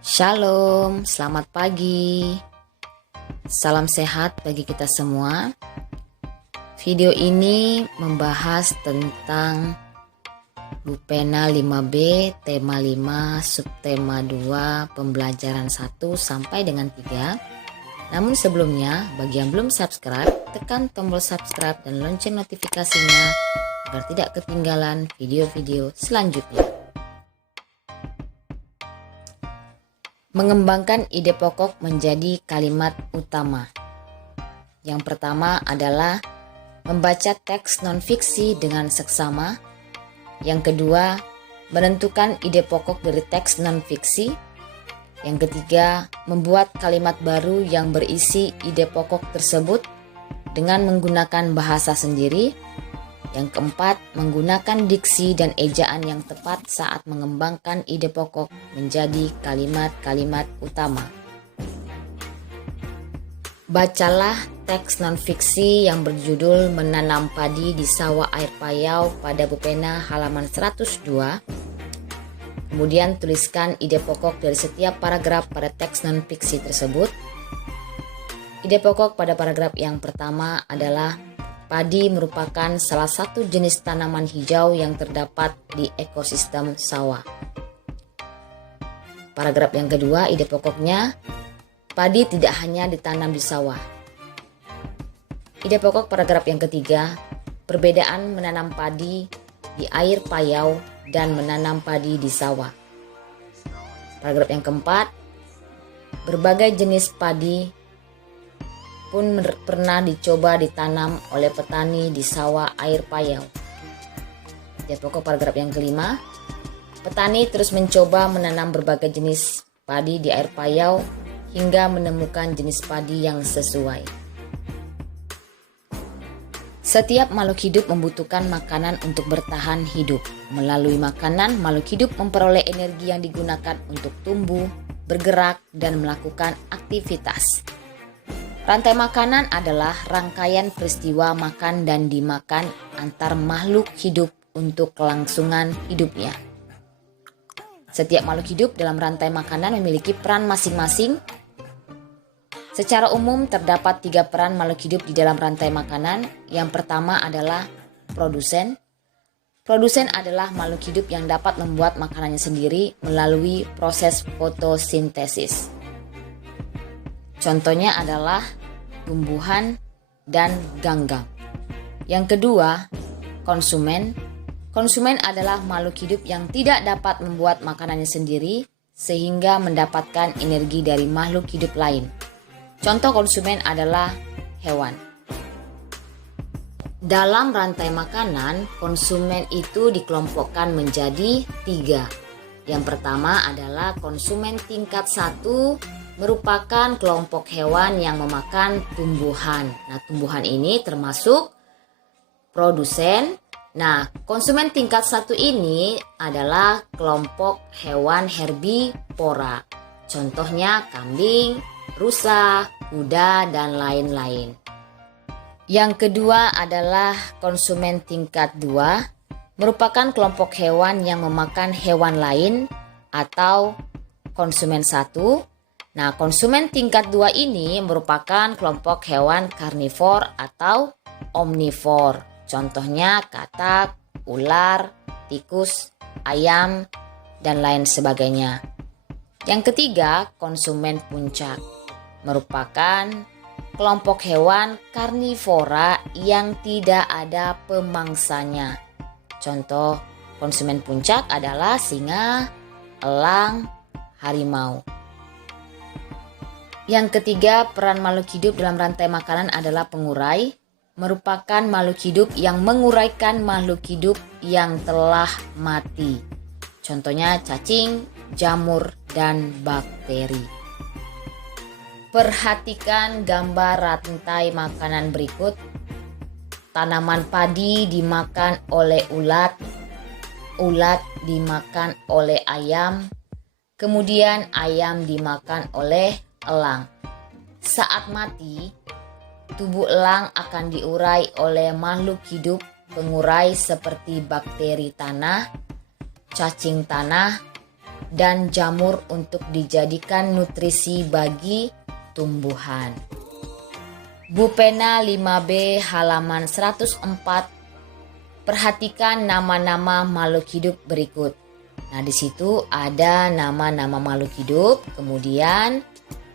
Shalom, selamat pagi. Salam sehat bagi kita semua. Video ini membahas tentang Bupena 5B, tema 5, subtema 2, pembelajaran 1 sampai dengan 3. Namun sebelumnya, bagi yang belum subscribe, tekan tombol subscribe dan lonceng notifikasinya agar tidak ketinggalan video-video selanjutnya. Mengembangkan ide pokok menjadi kalimat utama. Yang pertama adalah membaca teks non-fiksi dengan seksama. Yang kedua, menentukan ide pokok dari teks non-fiksi. Yang ketiga, membuat kalimat baru yang berisi ide pokok tersebut dengan menggunakan bahasa sendiri. Yang keempat, menggunakan diksi dan ejaan yang tepat saat mengembangkan ide pokok menjadi kalimat-kalimat utama. Bacalah teks non-fiksi yang berjudul Menanam Padi di Sawah Air Payau pada Bupena halaman 102. Kemudian tuliskan ide pokok dari setiap paragraf pada teks non-fiksi tersebut. Ide pokok pada paragraf yang pertama adalah padi merupakan salah satu jenis tanaman hijau yang terdapat di ekosistem sawah. Paragraf yang kedua, ide pokoknya, padi tidak hanya ditanam di sawah. Ide pokok paragraf yang ketiga, perbedaan menanam padi di air payau dan menanam padi di sawah. Paragraf yang keempat, berbagai jenis padi pun pernah dicoba ditanam oleh petani di sawah air payau. Ide pokok paragraf yang kelima, petani terus mencoba menanam berbagai jenis padi di air payau hingga menemukan jenis padi yang sesuai. Setiap makhluk hidup membutuhkan makanan untuk bertahan hidup. Melalui makanan, makhluk hidup memperoleh energi yang digunakan untuk tumbuh, bergerak, dan melakukan aktivitas. Rantai makanan adalah rangkaian peristiwa makan dan dimakan antar makhluk hidup untuk kelangsungan hidupnya. Setiap makhluk hidup dalam rantai makanan memiliki peran masing-masing. Secara umum terdapat 3 peran makhluk hidup di dalam rantai makanan. Yang pertama adalah produsen. Produsen adalah makhluk hidup yang dapat membuat makanannya sendiri melalui proses fotosintesis. Contohnya adalah tumbuhan dan ganggang. Yang kedua, konsumen. Konsumen adalah makhluk hidup yang tidak dapat membuat makanannya sendiri sehingga mendapatkan energi dari makhluk hidup lain. Contoh konsumen adalah hewan. Dalam rantai makanan, konsumen itu dikelompokkan menjadi 3. Yang pertama adalah konsumen tingkat 1, merupakan kelompok hewan yang memakan tumbuhan. Nah, tumbuhan ini termasuk produsen. Nah, konsumen tingkat 1 ini adalah kelompok hewan herbivora. Contohnya kambing, rusa, kuda, dan lain-lain. Yang kedua adalah konsumen tingkat 2, merupakan kelompok hewan yang memakan hewan lain atau konsumen 1. Nah, konsumen tingkat 2 ini merupakan kelompok hewan karnivor atau omnivor. Contohnya katak, ular, tikus, ayam, dan lain sebagainya. Yang ketiga, konsumen puncak. Merupakan kelompok hewan karnivora yang tidak ada pemangsanya. Contoh konsumen puncak adalah singa, elang, harimau. Yang ketiga, peran makhluk hidup dalam rantai makanan adalah pengurai. Merupakan makhluk hidup yang menguraikan makhluk hidup yang telah mati. Contohnya cacing, jamur, dan bakteri. Perhatikan gambar rantai makanan berikut. Tanaman padi dimakan oleh ulat, ulat dimakan oleh ayam, kemudian ayam dimakan oleh elang. Saat mati, tubuh elang akan diurai oleh makhluk hidup pengurai seperti bakteri tanah, cacing tanah, dan jamur untuk dijadikan nutrisi bagi tumbuhan. Bu Pena 5B halaman 104. Perhatikan nama-nama makhluk hidup berikut. Nah, di situ ada nama-nama makhluk hidup. Kemudian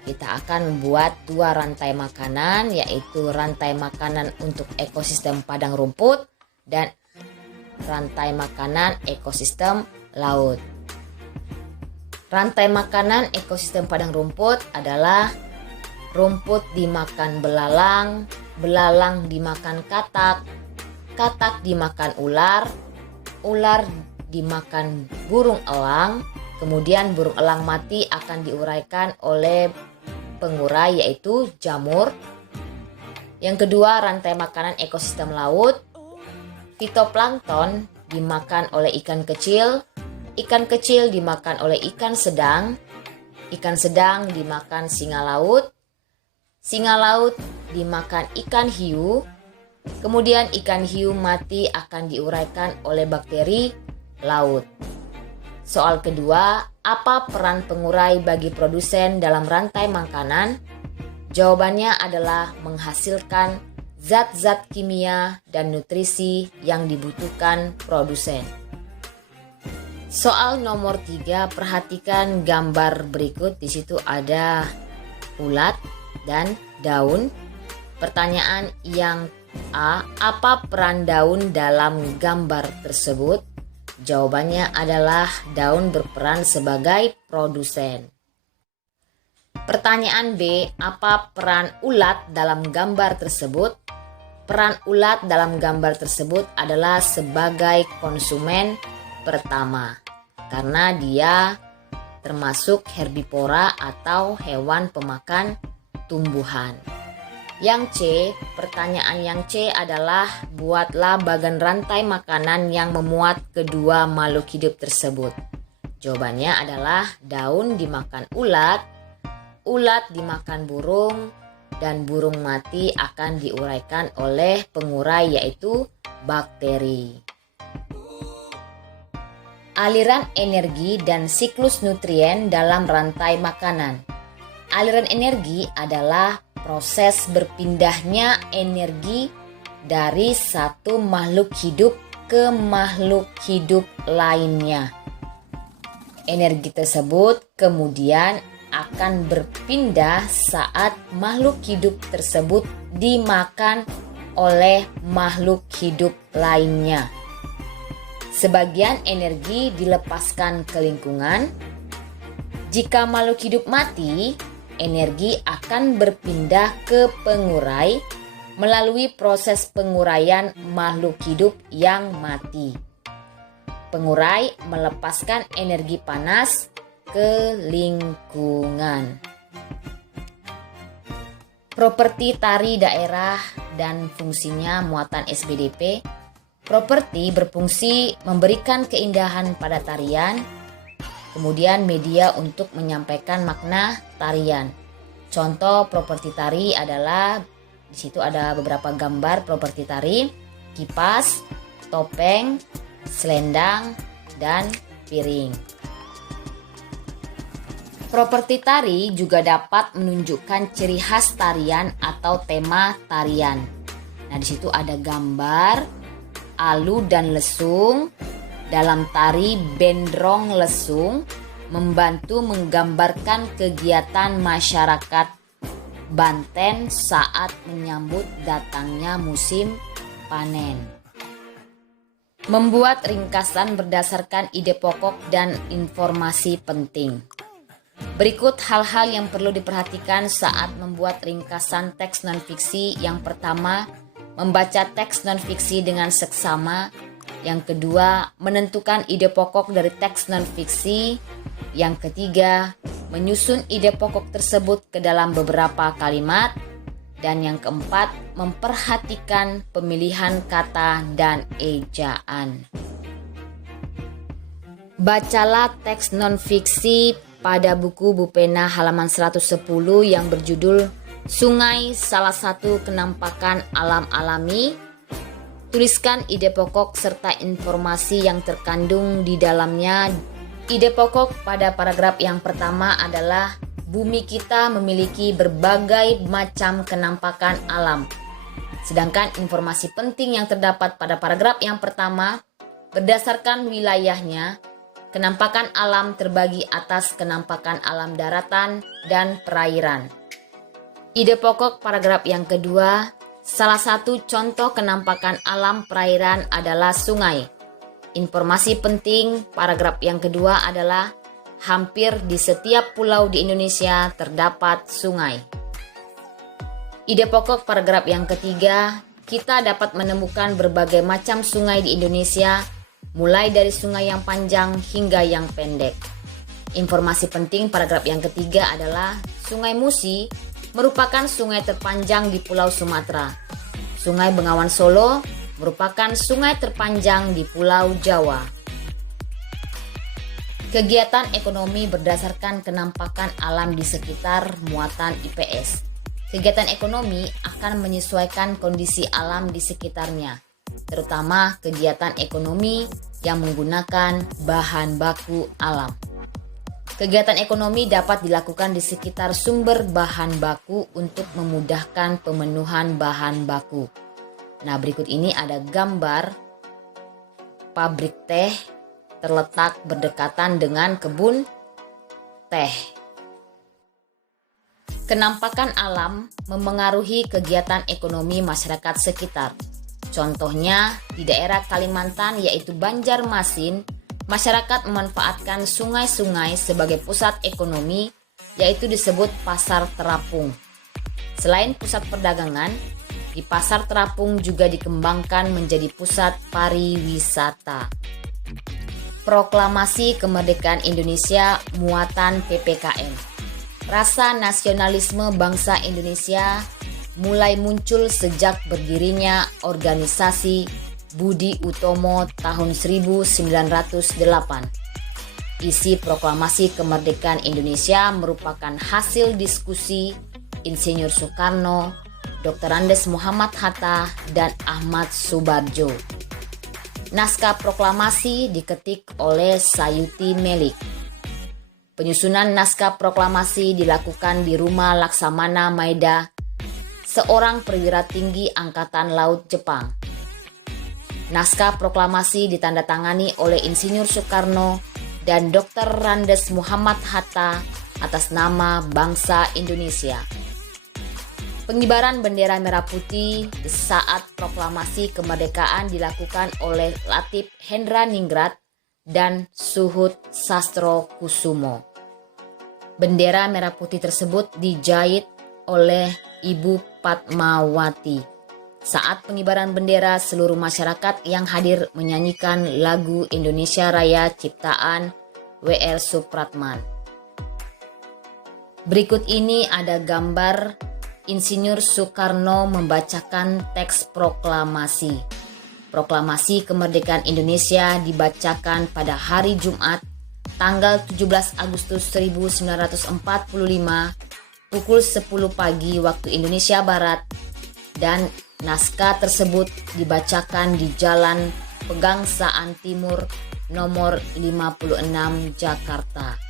kita akan membuat 2 rantai makanan, yaitu rantai makanan untuk ekosistem padang rumput dan rantai makanan ekosistem laut. Rantai makanan ekosistem padang rumput adalah rumput dimakan belalang, belalang dimakan katak, katak dimakan ular, ular dimakan burung elang, kemudian burung elang mati akan diuraikan oleh pengurai yaitu jamur. Yang kedua, rantai makanan ekosistem laut. Fitoplankton dimakan oleh ikan kecil dimakan oleh ikan sedang dimakan singa laut dimakan ikan hiu, kemudian ikan hiu mati akan diuraikan oleh bakteri laut. Soal kedua, apa peran pengurai bagi produsen dalam rantai makanan? Jawabannya adalah menghasilkan zat-zat kimia dan nutrisi yang dibutuhkan produsen. Soal nomor 3, perhatikan gambar berikut. Di situ ada ulat dan daun. Pertanyaan yang A, apa peran daun dalam gambar tersebut? Jawabannya adalah daun berperan sebagai produsen. Pertanyaan B, apa peran ulat dalam gambar tersebut? Peran ulat dalam gambar tersebut adalah sebagai konsumen pertama, karena dia termasuk herbivora atau hewan pemakan tumbuhan. Yang C, pertanyaan yang C adalah buatlah bagan rantai makanan yang memuat kedua makhluk hidup tersebut. Jawabannya adalah daun dimakan ulat, ulat dimakan burung, dan burung mati akan diuraikan oleh pengurai yaitu bakteri. Aliran energi dan siklus nutrien dalam rantai makanan. Aliran energi adalah proses berpindahnya energi dari satu makhluk hidup ke makhluk hidup lainnya. Energi tersebut kemudian akan berpindah saat makhluk hidup tersebut dimakan oleh makhluk hidup lainnya. Sebagian energi dilepaskan ke lingkungan. Jika makhluk hidup mati, energi akan berpindah ke pengurai melalui proses penguraian makhluk hidup yang mati. Pengurai melepaskan energi panas ke lingkungan. Properti tari daerah dan fungsinya muatan SBDP. Properti berfungsi memberikan keindahan pada tarian, kemudian media untuk menyampaikan makna tarian. Contoh properti tari adalah di situ ada beberapa gambar properti tari, kipas, topeng, selendang, dan piring. Properti tari juga dapat menunjukkan ciri khas tarian atau tema tarian. Nah, di situ ada gambar alu dan lesung. Dalam tari Bendrong Lesung membantu menggambarkan kegiatan masyarakat Banten saat menyambut datangnya musim panen. Membuat ringkasan berdasarkan ide pokok dan informasi penting. Berikut hal-hal yang perlu diperhatikan saat membuat ringkasan teks non-fiksi. Yang pertama, membaca teks non-fiksi dengan seksama. Yang kedua, menentukan ide pokok dari teks non-fiksi. Yang ketiga, menyusun ide pokok tersebut ke dalam beberapa kalimat. Dan yang keempat, memperhatikan pemilihan kata dan ejaan. Bacalah teks non-fiksi pada buku Bu Pena halaman 110 yang berjudul Sungai Salah Satu Kenampakan Alam Alami. Tuliskan ide pokok serta informasi yang terkandung di dalamnya Ide pokok pada paragraf yang pertama adalah bumi kita memiliki berbagai macam kenampakan alam. Sedangkan informasi penting yang terdapat pada paragraf yang pertama, berdasarkan wilayahnya, kenampakan alam terbagi atas kenampakan alam daratan dan perairan. Ide pokok paragraf yang kedua, salah satu contoh kenampakan alam perairan adalah sungai. Informasi penting paragraf yang kedua adalah hampir di setiap pulau di Indonesia terdapat sungai. Ide pokok paragraf yang ketiga, kita dapat menemukan berbagai macam sungai di Indonesia, mulai dari sungai yang panjang hingga yang pendek. Informasi penting paragraf yang ketiga adalah Sungai Musi merupakan sungai terpanjang di Pulau Sumatera. Sungai Bengawan Solo merupakan sungai terpanjang di Pulau Jawa. Kegiatan ekonomi berdasarkan kenampakan alam di sekitar muatan IPS. Kegiatan ekonomi akan menyesuaikan kondisi alam di sekitarnya, terutama kegiatan ekonomi yang menggunakan bahan baku alam. Kegiatan ekonomi dapat dilakukan di sekitar sumber bahan baku untuk memudahkan pemenuhan bahan baku. Nah, berikut ini ada gambar pabrik teh terletak berdekatan dengan kebun teh. Kenampakan alam memengaruhi kegiatan ekonomi masyarakat sekitar. Contohnya, di daerah Kalimantan yaitu Banjarmasin, masyarakat memanfaatkan sungai-sungai sebagai pusat ekonomi, yaitu disebut pasar terapung. Selain pusat perdagangan, di pasar terapung juga dikembangkan menjadi pusat pariwisata. Proklamasi Kemerdekaan Indonesia muatan PPKN. Rasa nasionalisme bangsa Indonesia mulai muncul sejak berdirinya organisasi Budi Utomo tahun 1908. Isi Proklamasi Kemerdekaan Indonesia merupakan hasil diskusi Insinyur Soekarno, Dr. Andes Muhammad Hatta, dan Ahmad Subarjo. Naskah proklamasi diketik oleh Sayuti Melik. Penyusunan naskah proklamasi dilakukan di Rumah Laksamana Maeda, seorang perwira tinggi Angkatan Laut Jepang. Naskah proklamasi ditandatangani oleh Insinyur Soekarno dan Dr. Andes Muhammad Hatta atas nama bangsa Indonesia. Pengibaran bendera merah putih saat proklamasi kemerdekaan dilakukan oleh Latif Hendraningrat dan Suhut Sastrokusumo. Bendera merah putih tersebut dijahit oleh Ibu Padmawati. Saat pengibaran bendera, seluruh masyarakat yang hadir menyanyikan lagu Indonesia Raya ciptaan W.R. Supratman. Berikut ini ada gambar Insinyur Soekarno membacakan teks proklamasi. Proklamasi Kemerdekaan Indonesia dibacakan pada hari Jumat, tanggal 17 Agustus 1945, pukul 10 pagi waktu Indonesia Barat, dan naskah tersebut dibacakan di Jalan Pegangsaan Timur nomor 56 Jakarta.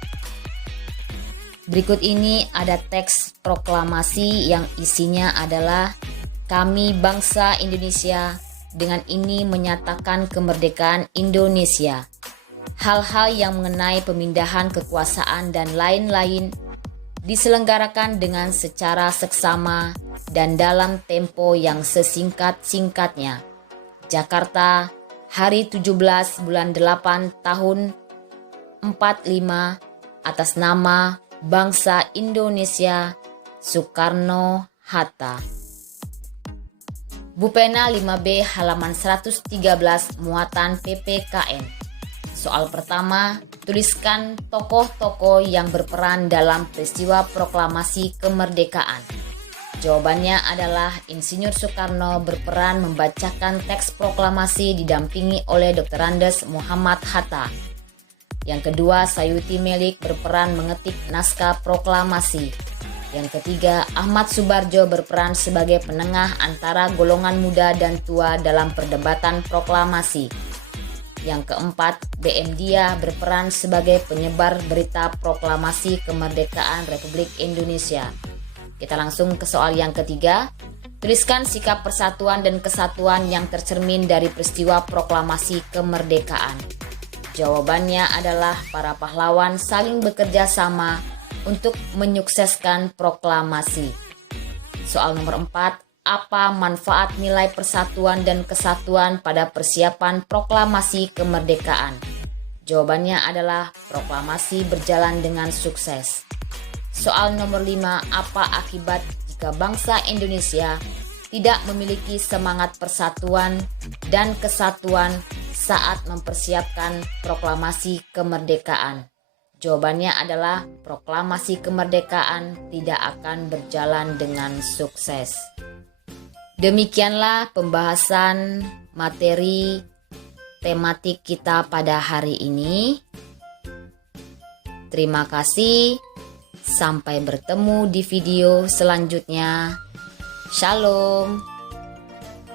Berikut ini ada teks proklamasi yang isinya adalah kami bangsa Indonesia dengan ini menyatakan kemerdekaan Indonesia. Hal-hal yang mengenai pemindahan kekuasaan dan lain-lain diselenggarakan dengan secara seksama dan dalam tempo yang sesingkat-singkatnya. Jakarta, hari 17 bulan 8 tahun 45 atas nama Bangsa Indonesia, Soekarno-Hatta. Bupena 5B halaman 113 muatan PPKN. Soal pertama, tuliskan tokoh-tokoh yang berperan dalam peristiwa proklamasi kemerdekaan. Jawabannya adalah Insinyur Soekarno berperan membacakan teks proklamasi didampingi oleh Dr. Andes Muhammad Hatta. Yang kedua, Sayuti Melik berperan mengetik naskah proklamasi. Yang ketiga, Ahmad Subarjo berperan sebagai penengah antara golongan muda dan tua dalam perdebatan proklamasi. Yang keempat, BM Dia berperan sebagai penyebar berita proklamasi kemerdekaan Republik Indonesia. Kita langsung ke soal yang ketiga. Tuliskan sikap persatuan dan kesatuan yang tercermin dari peristiwa proklamasi kemerdekaan. Jawabannya adalah para pahlawan saling bekerja sama untuk menyukseskan proklamasi. Soal nomor 4, apa manfaat nilai persatuan dan kesatuan pada persiapan proklamasi kemerdekaan? Jawabannya adalah proklamasi berjalan dengan sukses. Soal nomor 5, apa akibat jika bangsa Indonesia tidak memiliki semangat persatuan dan kesatuan saat mempersiapkan proklamasi kemerdekaan? Jawabannya adalah proklamasi kemerdekaan tidak akan berjalan dengan sukses. Demikianlah pembahasan materi tematik kita pada hari ini. Terima kasih. Sampai bertemu di video selanjutnya. Shalom.